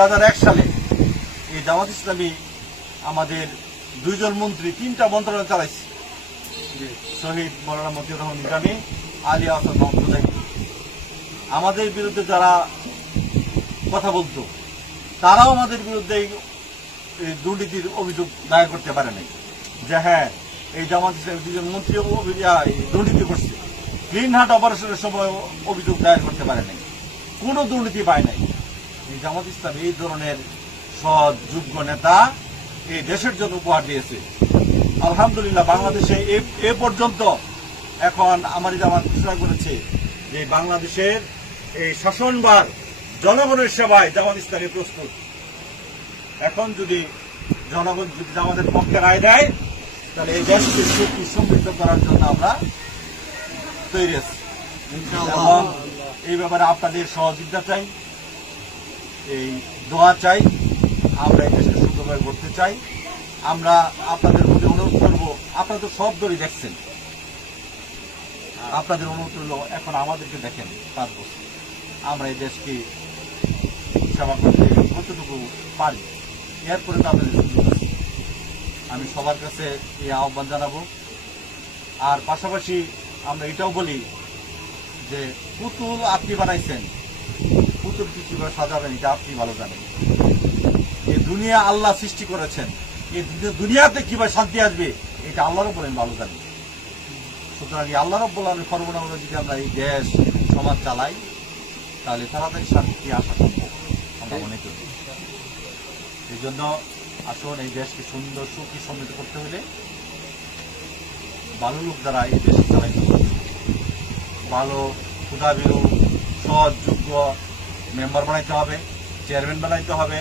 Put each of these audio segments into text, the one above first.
2001 সালে এই জামাত ইসলামী আমাদের 2 জন মন্ত্রী 3টা মন্ত্রণালয় চালাইছে। শহীদ মৌলানা মতিউর রহমান নিজামী, আলী আহসান মাহমুদ। আমাদের বিরুদ্ধে যারা কথা বলতো তারাও আমাদের বিরুদ্ধে দুর্নীতির অভিযোগ দায়ের করতে পারে নাই, যে হ্যাঁ এই জামাত ইসলামী 2 জন মন্ত্রী দুর্নীতি করছে। গ্রিন হার্ট অপারেশনের সময় অভিযোগ দায়ের করতে পারে নাই, কোনো দুর্নীতি পায় নাই। এই জামাত ইসলাম এই ধরনের সৎ যোগ্য নেতা এই দেশের জন্য উপহার দিয়েছে। আলহামদুলিল্লাহ বাংলাদেশে এ পর্যন্ত এখন আমার জামাত ঘোষণা করেছে যে বাংলাদেশের এই শাসনভার জনগণের সেবায় জামাত ইসলামী প্রস্তুত। এখন যদি জনগণ যদি আমাদের পক্ষে রায় দেয় তাহলে এই দেশকে সুখী সমৃদ্ধ করার জন্য আমরা তৈরি আছি। এবং এই ব্যাপারে আপনাদের সহযোগিতা চাই, এই দোয়া চাই। আমরা এই দেশকে সুন্দরভাবে করতে চাই। আমরা আপনাদের প্রতি অনুরোধ করবো, আপনারা তো সব দলই দেখছেন, আপনাদের অনুরোধ হলো এখন আমাদেরকে দেখেন 5 বছর আমরা এই দেশকে সেবা করতে কতটুকু পারি, এরপরে তো আপনাদের সুযোগ আছে। আমি সবার কাছে এই আহ্বান জানাবো। আর পাশাপাশি আমরা এটাও বলি যে পুতুল আপনি বানাইছেন, পুতুলকে কিভাবে সাজাবেন এটা আপনি ভালো জানেন। এই দুনিয়া আল্লাহ সৃষ্টি করেছেন, এই দুনিয়াতে কিভাবে শান্তি আসবে এটা আল্লাহ রব্বুল আলামিন ভালো জানেন। সুতরাং এই আল্লাহ রব্বুল আলামিনের ফরমানুযায়ী যদি আমরা এই দেশ সমাজ চালাই তাহলে তাড়াতাড়ি শান্তি আসা সম্ভব আমরা মনে করি। এই জন্য আসুন এই দেশকে সুন্দর সুখী সমৃদ্ধ করতে হলে ভালো লোক দ্বারা এই দেশকে চালাইতে হবে। ভালো ক্ষুধাবিরু সৎ যোগ্য মেম্বার বানাইতে হবে, চেয়ারম্যান বানাইতে হবে,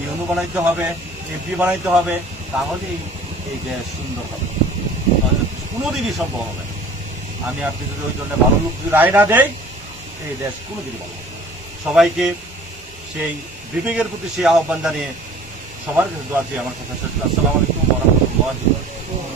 ইউনো বানাইতে হবে, এমপি বানাইতে হবে। তাহলেই এই দেশ সুন্দর হবে, কোনোদিনই সম্ভব হবে। আমি আপনি যদি ওই জন্য ভালো লোক যদি রায় না দেয় এই দেশ কোনোদিনই ভালো হবে। সবাইকে সেই বিবেকের প্রতি সেই আহ্বান জানিয়ে সবার কাছে দোয়া চেয়ে আমার কথা শেষ। আসসালামু আলাইকুম ওয়া রাহমাতুল্লাহি ওয়া বারাকাতুহু।